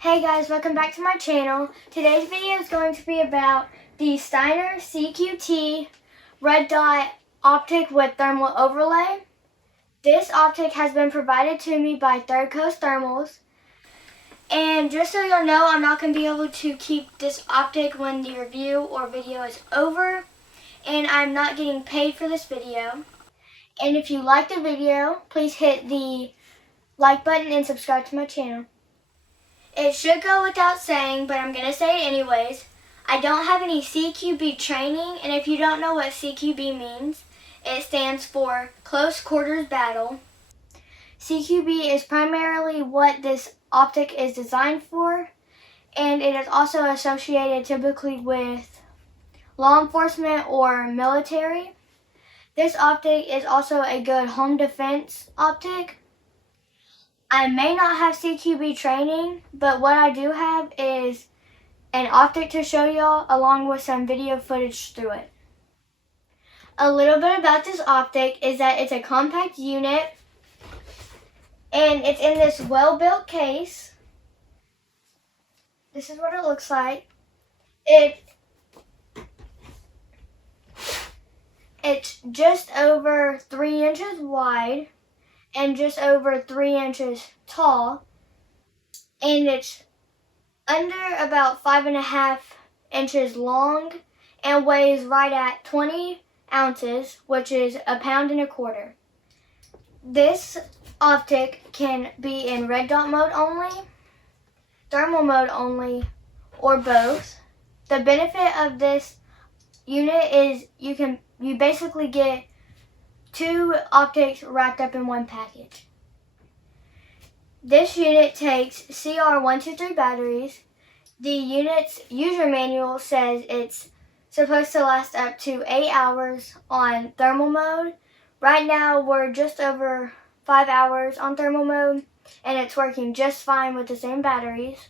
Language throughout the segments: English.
Hey guys, welcome back to my channel. Today's video is going to be about the Steiner CQT red dot optic with thermal overlay. This optic has been provided to me by Third Coast Thermals. And just so you'll know, I'm not going to be able to keep this optic when the review or video is over. And I'm not getting paid for this video. And if you like the video, please hit the like button and subscribe to my channel. It should go without saying, but I'm going to say it anyways. I don't have any CQB training, and if you don't know what CQB means, it stands for Close Quarters Battle. CQB is primarily what this optic is designed for, and it is also associated typically with law enforcement or military. This optic is also a good home defense optic. I may not have CQB training, but what I do have is an optic to show y'all along with some video footage through it. A little bit about this optic is that it's a compact unit and it's in this well-built case. This is what it looks like. It's just over 3 inches wide and just over 3 inches tall, and it's under about 5.5 inches long and weighs right at 20 ounces, which is 1.25 pounds. This optic can be in red dot mode only, thermal mode only, or both. The benefit of this unit is you basically get 2 optics wrapped up in one package. This unit takes CR123 batteries. The unit's user manual says it's supposed to last up to 8 hours on thermal mode. Right now we're just over 5 hours on thermal mode, and it's working just fine with the same batteries.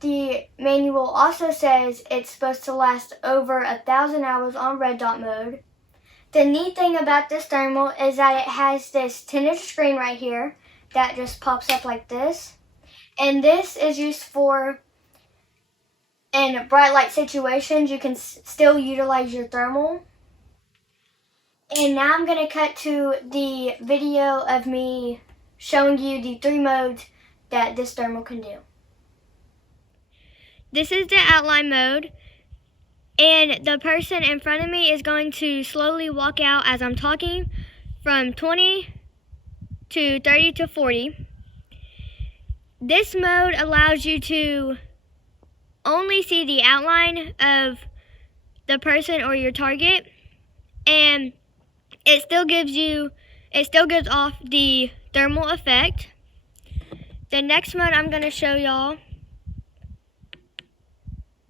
The manual also says it's supposed to last over 1,000 hours on red dot mode. The neat thing about this thermal is that it has this 10-inch screen right here that just pops up like this. And this is used for, in bright light situations, you can still utilize your thermal. And now I'm going to cut to the video of me showing you the 3 modes that this thermal can do. This is the outline mode. And the person in front of me is going to slowly walk out as I'm talking from 20 to 30 to 40. This mode allows you to only see the outline of the person or your target, and it still gives off the thermal effect. The next mode I'm going to show y'all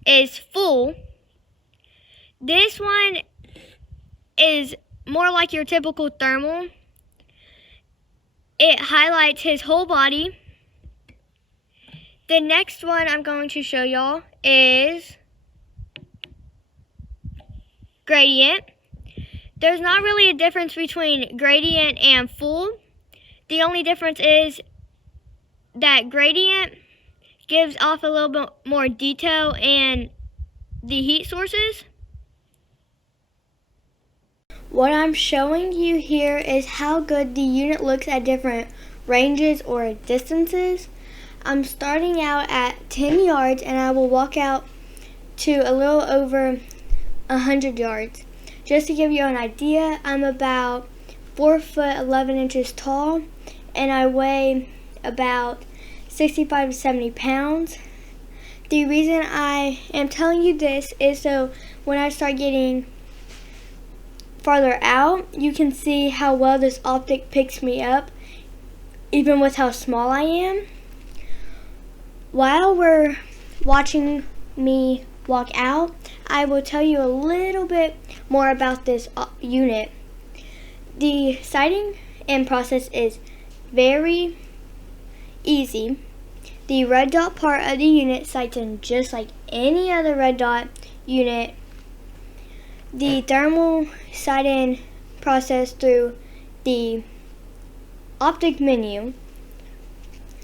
is full. This one is more like your typical thermal. It highlights his whole body. The next one I'm going to show y'all is gradient. There's not really a difference between gradient and full. The only difference is that gradient gives off a little bit more detail and the heat sources. What I'm showing you here is how good the unit looks at different ranges or distances. I'm starting out at 10 yards and I will walk out to a little over 100 yards. Just to give you an idea, I'm about 4 foot 11 inches tall and I weigh about 65 to 70 pounds. The reason I am telling you this is so when I start getting farther out, you can see how well this optic picks me up, even with how small I am. While we're watching me walk out, I will tell you a little bit more about this unit. The sighting and process is very easy. The red dot part of the unit sights in just like any other red dot unit. The thermal sight-in process through the optic menu.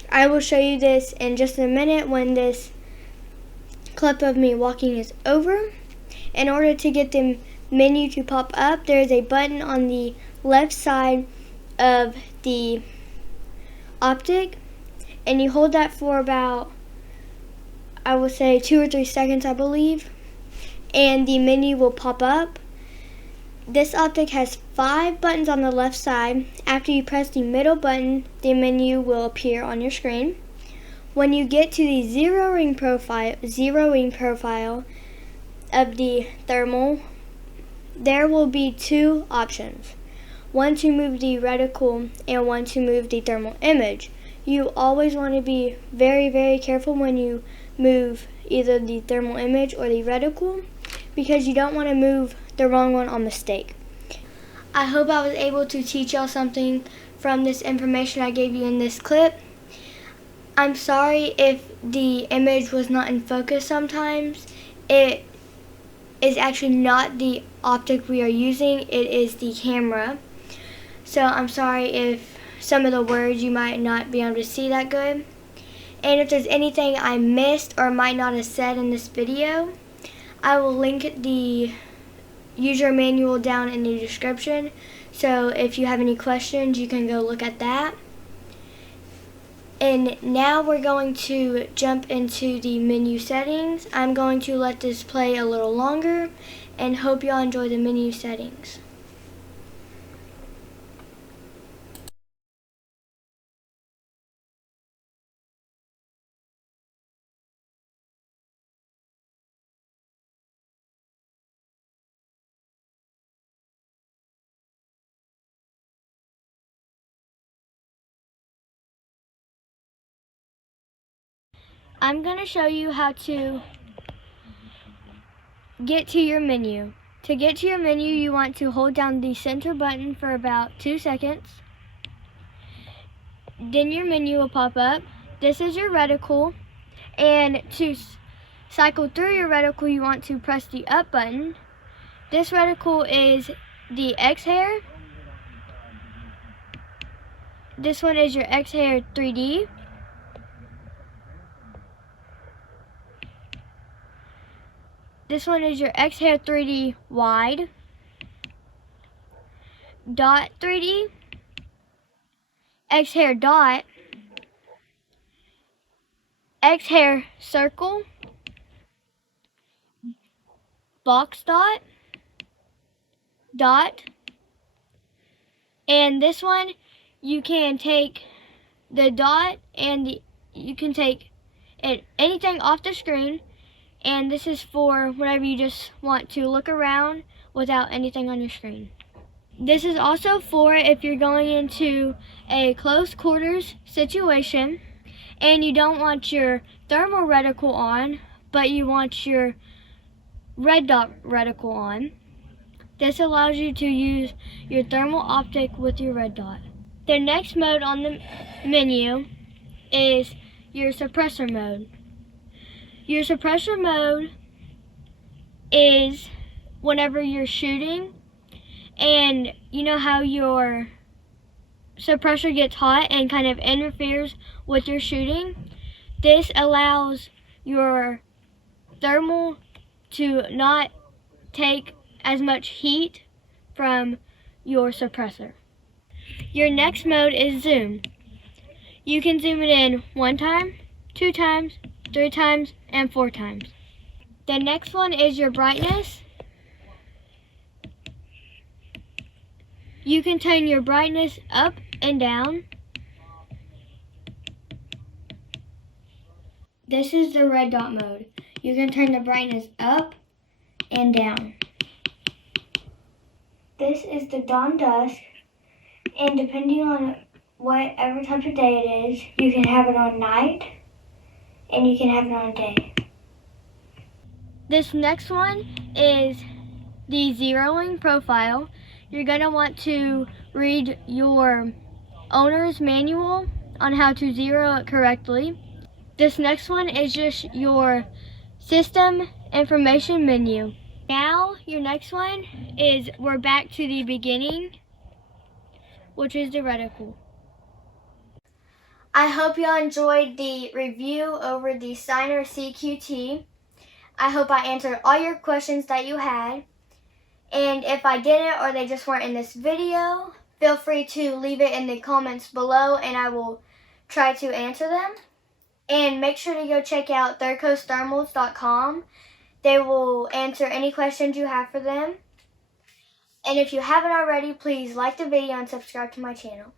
I will show you this in just a minute when this clip of me walking is over. In order to get the menu to pop up, there is a button on the left side of the optic, and you hold that for about, I will say, 2 or 3 seconds, I believe, and the menu will pop up. This optic has 5 buttons on the left side. After you press the middle button, the menu will appear on your screen. When you get to the zeroing profile of the thermal, there will be 2 options. One to move the reticle and one to move the thermal image. You always want to be very, very careful when you move either the thermal image or the reticle, because you don't want to move the wrong one on mistake. I hope I was able to teach y'all something from this information I gave you in this clip. I'm sorry if the image was not in focus sometimes. It is actually not the optic we are using, it is the camera. So I'm sorry if some of the words you might not be able to see that good. And if there's anything I missed or might not have said in this video, I will link the user manual down in the description. So if you have any questions, you can go look at that. And now we're going to jump into the menu settings. I'm going to let this play a little longer and hope y'all enjoy the menu settings. I'm going to show you how to get to your menu. To get to your menu, you want to hold down the center button for about 2 seconds. Then your menu will pop up. This is your reticle, and to cycle through your reticle, you want to press the up button. This reticle is the X-Hair. This one is your X-Hair 3D. This one is your X-Hair 3D Wide, Dot 3D, X-Hair Dot, X-Hair Circle, Box Dot, Dot, and this one you can take the dot and you can take anything off the screen. And this is for whenever you just want to look around without anything on your screen. This is also for if you're going into a close quarters situation and you don't want your thermal reticle on, but you want your red dot reticle on. This allows you to use your thermal optic with your red dot. The next mode on the menu is your suppressor mode. Your suppressor mode is whenever you're shooting and you know how your suppressor gets hot and kind of interferes with your shooting. This allows your thermal to not take as much heat from your suppressor. Your next mode is zoom. You can zoom it in 1 time, 2 times, 3 times, and 4 times. The next one is your brightness. You can turn your brightness up and down. This is the red dot mode. You can turn the brightness up and down. This is the dawn dusk, and depending on whatever type of day it is, you can have it on night and you can have it on day. This next one is the zeroing profile. You're going to want to read your owner's manual on how to zero it correctly. This next one is just your system information menu. Now your next one is we're back to the beginning, which is the reticle. I hope you all enjoyed the review over the Steiner CQT. I hope I answered all your questions that you had. And if I didn't or they just weren't in this video, feel free to leave it in the comments below and I will try to answer them. And make sure to go check out thirdcoastthermals.com. They will answer any questions you have for them. And if you haven't already, please like the video and subscribe to my channel.